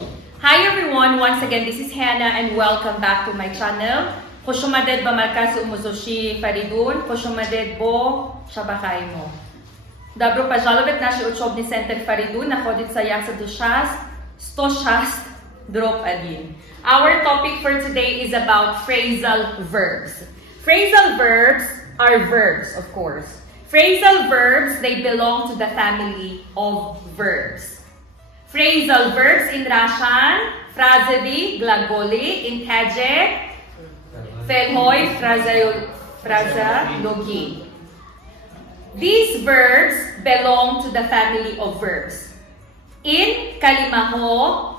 Hi everyone, once again this is Hannah and welcome back to my channel. خوش اومدید به مرکز آموزشی فریدون. خوش اومدید با شبکه ما. Добро пожаловать в наш учебный центр Фаридун. Находится 106/1. Our topic for today is about phrasal verbs. Phrasal verbs are verbs, of course. Phrasal verbs, they belong to the family of verbs. Phrasal verbs in Russian, фразовые, глаголы, in Tajik, Феълҳои, фразеологии. These verbs belong to the family of verbs. In kalimaho,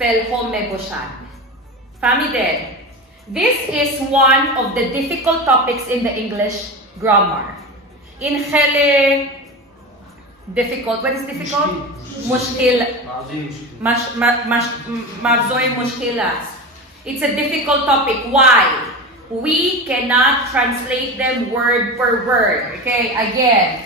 Feълҳо мебошад. Familiar? This is one of the difficult topics in the English grammar. In khele difficult. What is difficult? Mushkil. Mavzoi mushkilas. It's a difficult topic. Why? We cannot translate them word per word. Okay, again.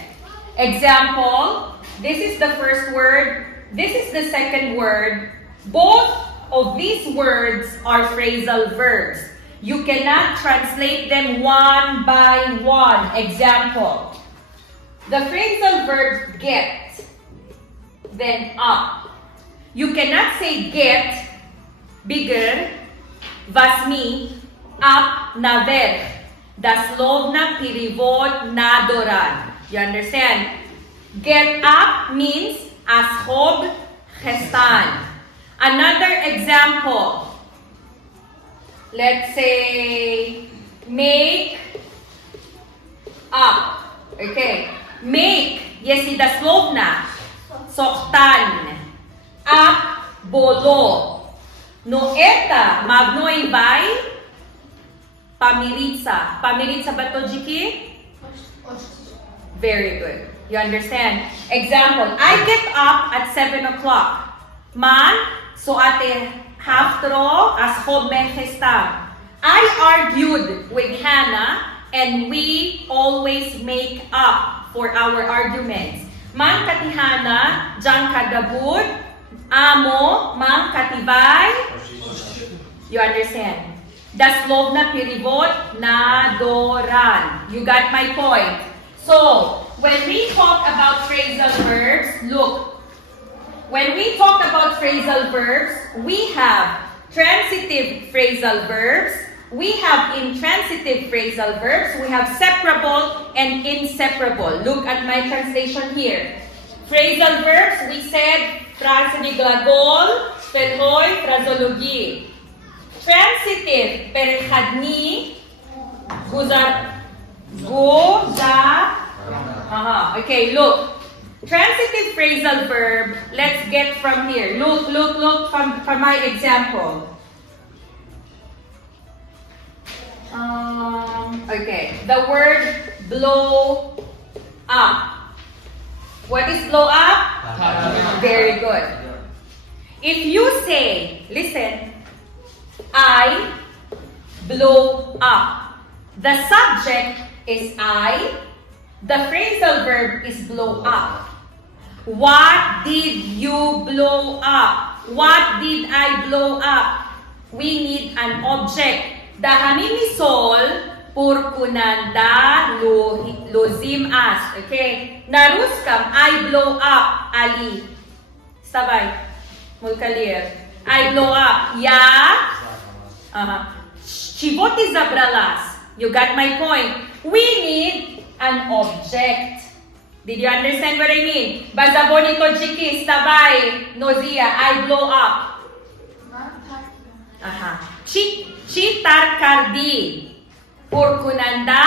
Example, this is the first word, this is the second word. Both of these words are phrasal verbs. You cannot translate them one by one. Example, the phrasal verb get, then up. You cannot say get, bigger, возьми, up, наверх. Дословно перевод на доран. You understand? Get up means ashob chestan. Another example. Let's say make up. Okay. Make, если дословно, сохтан. Up, боло. Но это мавной вай помириться. Помириться батоджики? Very good. You understand? Example, I get up at 7 o'clock. Man, so ate haftro as hobmehestam. I argued with Hannah and we always make up for our arguments. Man kati Hannah, jan kagabud, amo, man katibay. You understand? Daslovna перевод на доран. You got my point. So, when we talk about phrasal verbs, look. When we talk about phrasal verbs, we have transitive phrasal verbs, we have intransitive phrasal verbs, we have separable and inseparable. Look at my translation here. Phrasal verbs, we said, фразовые глагол, Feълҳои, фразеологии. Transitive, переходни, okay, look. Transitive phrasal verb, let's get from here. Look from my example. Okay, the word blow up. What is blow up? Very good. If you say, listen, I blow up. The subject is I. The phrasal verb is blow up. What did you blow up? What did I blow up? We need an object. Dahamimisol purkunanda lozim as. Okay? Naruskam, I blow up Ali. Sabay. Mulkalir. I blow up. Ya. Чего ты забралась? You got my point. We need an object. Did you understand what I mean? Bazabonito chiki, stabay, nozia, I blow up. Chitarkardi. Purkunanda,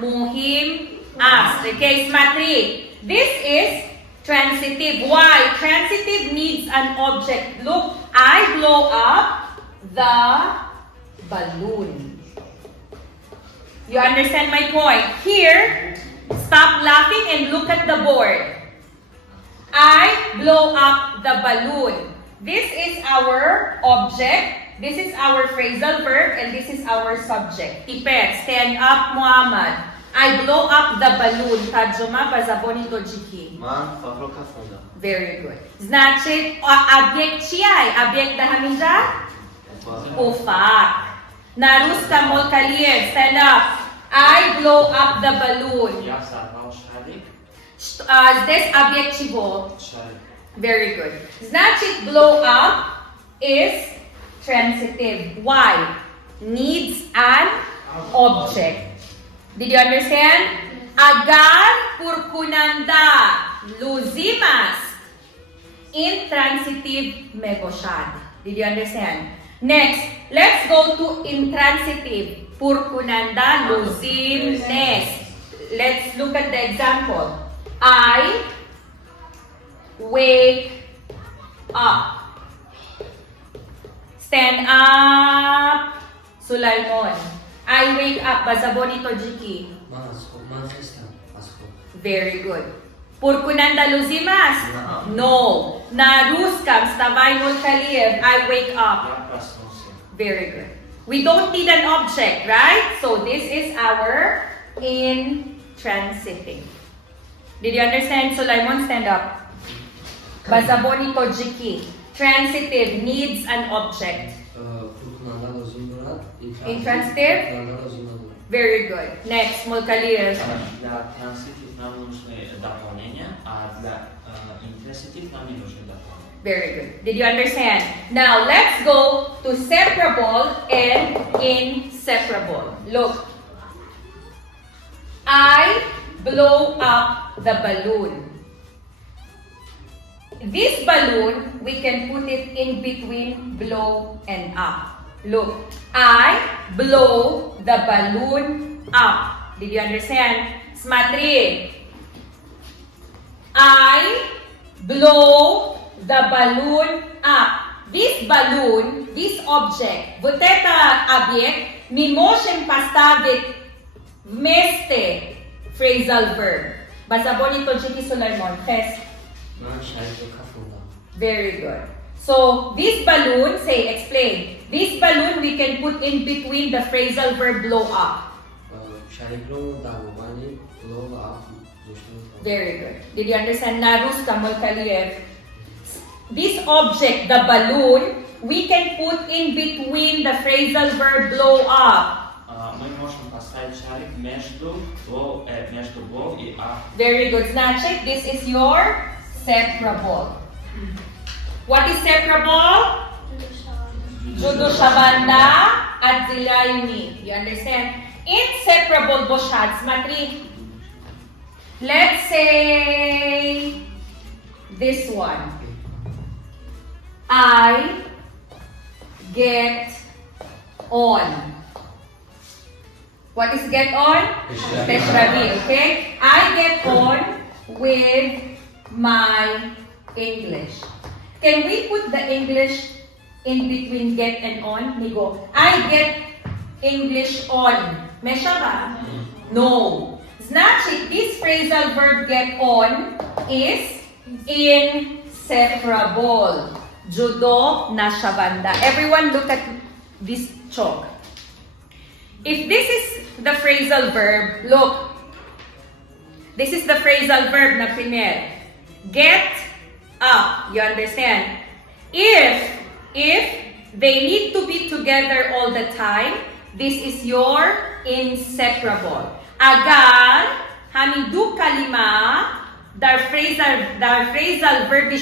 muhim, as. Okay, smatri. This is transitive. Why? Transitive needs an object. Look, I blow up the balloon. You understand my point? Here, stop laughing and look at the board. I blow up the balloon. This is our object. This is our phrasal verb and this is our subject. Tipet, stand up, Muhammad. I blow up the balloon. Tarjuma ba zaboni toджики? Man fafro kafunda. Very good. Значит, объект чьяй? Объект да хаминджа? Ufak. На русском молкалиев. Stand up. I blow up the balloon. Я взорвал шарик. Здесь объект чего? Шарик. Very good. Значит, blow up is transitive. Why? Needs an object. Did you understand? Agar purkunanda luzimas intransitive megoshad. Did you understand? Next, let's go to intransitive. Purkunanda luzimnes. Let's look at the example. I wake up. Stand up. Sulaymon. I wake up. Bazaboni toджики. Very good. Purkunanda luzimas? No. На русском вставай молкалиев. I wake up. Very good. We don't need an object, right? So this is our intransitive. Did you understand? Sulaymon, stand up. Bazaboni toджики. Transitive needs an object. Intransitive? Very good. Next, молкалиев. Для транзитив нам нужны дополнения, а для интранситив нам не нужны дополнения. Very good. Did you understand? Now, let's go to separable and inseparable. Look. I blow up the balloon. This balloon, we can put it in between blow and up. Look, I blow the balloon up. Did you understand? Смотри. I blow the balloon up. This balloon, this object, вот это объект, мы можем поставить вместе phrasal verb. Bazaboni toджики Sulaymon. Test. Very good. So, this balloon, say, explain. This balloon we can put in between the phrasal verb blow up. Very good. Did you understand? На русском молкалиев. This object, the balloon, we can put in between the phrasal verb blow up. Мы можем поставить шарик между blow и up. Very good. Значит, this is your separable. What is separable? Dushanbe at taълимии. You understand? Inseparable boshad. Смотри. Let's say this one. I get on. What is get on? PHRASAL, okay? I get on with my English. Can we put the English in between get and on? Nigo. I get English on. Mesha ba? No. Значит, this phrasal verb get on is inseparable. Judo na shabanda. Everyone look at this chalk. If this is the phrasal verb, look. This is the phrasal verb na primer. Get up. You understand? If they need to be together all the time, this is your inseparable. Agar hamidu kalima dar phrasal verb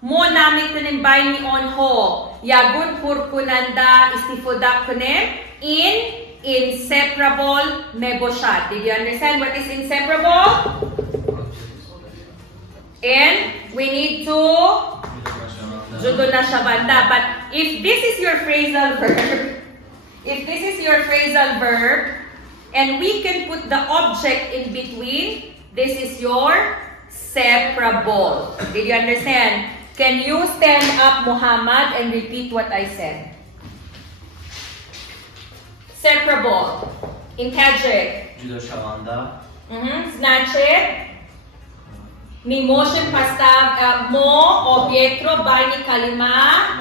mo namit kunim bay ni on ho yagun purkunanda istifoda kunim in inseparable megoshat. Did you understand what is inseparable? And we need to judo na shabanda. But if this is your phrasal verb, and we can put the object in between, this is your separable. Did you understand? Can you stand up, Muhammad, and repeat what I said? Separable. Integrate. Значит, мы можем поставить мо объектро байни калима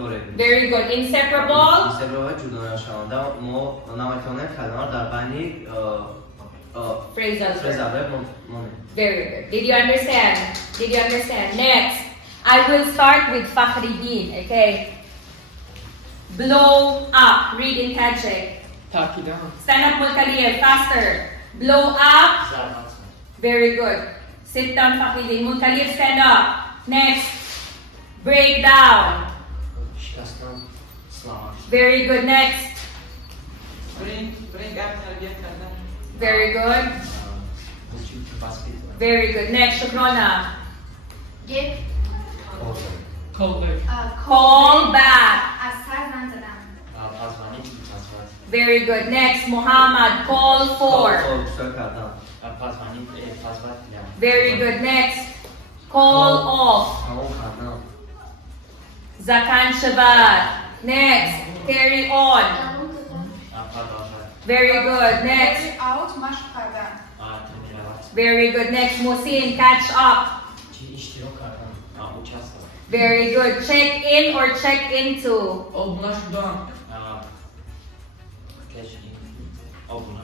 داره. Very good. Inseparable. inseparable جدا نشونده ما نمیتونه کلمه در بینی Phrasal verb. phrasal verb مونه. Very good. Did you understand? Did you understand? Next, I will start with Faridun. Okay. Blow up. Read in Tajik. تاکیدم. Stand up, Mulkaliyev. Faster. Blow up. ضرب حتما. Very good. Sit down, Faridun. Mulkaliyev, stand up. Next. Break down. شکستن سلام. Very good. Next. برینگ اپ تربیت کردن. Very good. وجود بسیط. Very good. Next, Shukrona. Give کال بک. Call back. از سر زن زدم. پزمانی پزمانی. Very good. Next, Muhammad. Call for. سوال کردن. پزمانی پزمانی. Very good. Next, call off. تمام کردن. Zakan Shabbat. Next, carry on. پرداشت. Very good. Next, Out مشق کردن. ترمیرات. very good. Next, Musin. Catch up. چی اشتراک کردن. участвовать. Very good. Check in or check into. آبونه شدم. Cash in. Обуна.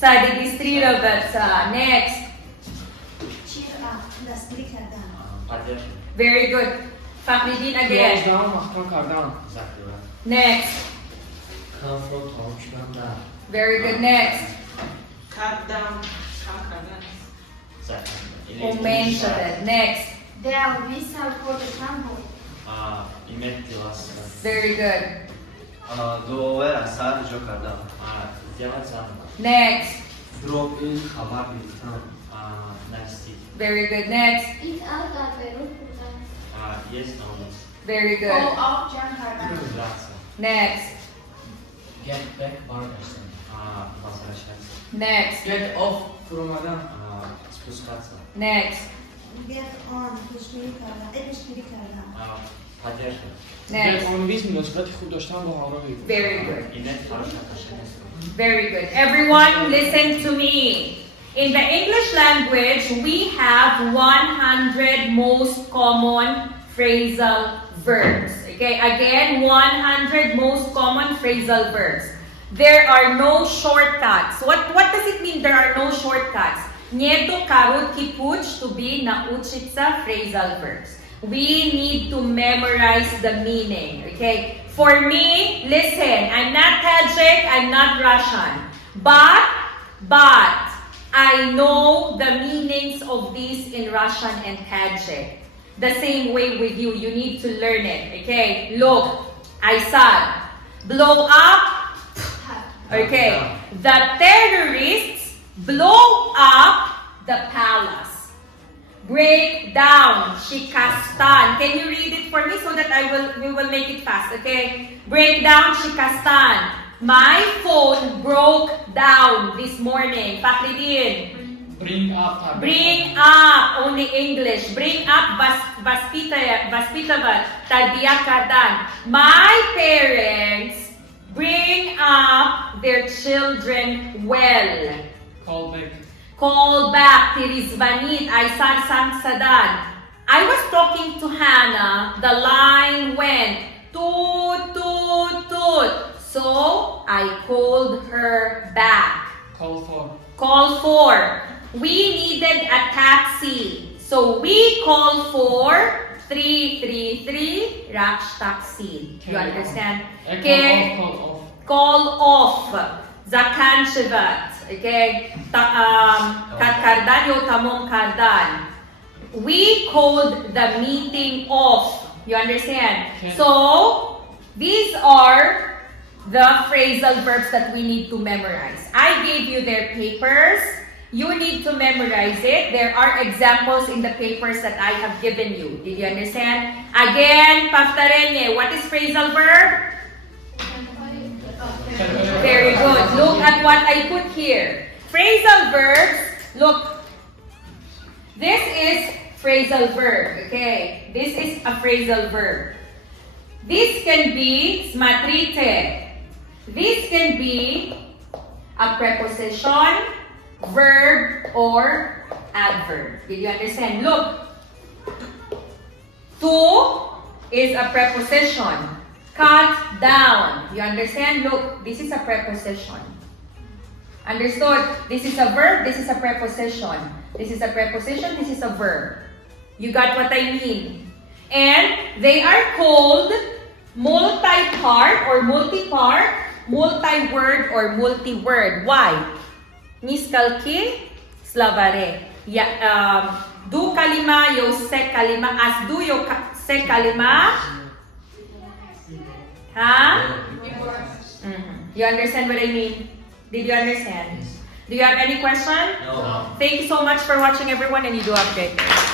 Sadi Distrirovata. Next, چیر دستگیری کردن. Поддержка. very good. Faridun again. یازدهم مختار کردم. Закрывать. Next, کام رو تمام کردن. very good. Next, کردم. کم کردن. Закрывать. Umen Shabbat. Next, There we sell for the temple. Иметь дела с. very good. دوباره از سر جو کردن. Сделать заново. Next, دروپ این خبر بیتن. Навести. very good. Next, Eat out در بیرون بودن. Есть на улице. very Go good. off جمع کردن. Драться. Next, Get back баргаштай. Возвращаться. next, Get off فرامدن. Спускаться. next, Get on پیشگیری کردن پیشگیری کردن Поддержка. Get next. on with مناسبت خوب داشتن با همراهی. Very good. Иметь хорошие отношения с другими. Very good. Everyone listen to me. In the English language, we have 100 most common phrasal verbs. Okay, again, 100 most common phrasal verbs. There are no shortcuts. What does it mean there are no shortcuts? Нету короткий путь, чтобы научиться phrasal verbs. We need to memorize the meaning, okay? For me, listen, I'm not Tajik, I'm not Russian, but I know the meanings of these in Russian and Tajik. The same way with you, you need to learn it, okay? Look, I said, blow up, okay? The terrorists blow up the palace. Break down, shikastan. Can you read it for me so that we will make it fast, okay? Break down, shikastan. My phone broke down this morning. Faridun. Bring up تربیت. Bring up, only English. Bring up, vaspitavat, tarbiyat kardan. My parents bring up their children well. Call back. Call back, tirizbanit, aysar samsadan. I was talking to Hannah, the line went toot, toot, toot. So I called her back. Call for. Call for. We needed a taxi. So we called for 333 Raksh taxi. You Carry on. understand? Call off. Call off. Zakan Shivat. Okay? Kat kardan yo tamom kardan. We called the meeting off. You understand? Okay. So, these are the phrasal verbs that we need to memorize. I gave you their papers. You need to memorize it. There are examples in the papers that I have given you. Did you understand? Again, paftarenye. What is phrasal verb? Very good. Look at what I put here. Phrasal verbs, look. This is phrasal verb, okay? This is a phrasal verb. This can be smatrite. This can be a preposition, verb, or adverb. Did you understand? Look. To is a preposition. cut down. You understand? Look, this is a preposition. Understood? This is a verb, this is a preposition. This is a preposition, this is a verb. You got what I mean? And they are called multi-part or multi-part, multi-word or multi-word. Why? Niskalki slavare. Du kalima yo se kalima as du yo se kalima. Huh? You understand what I mean? Did you understand? Do you have any question? No. Thank you so much for watching, everyone, and you do have a great day.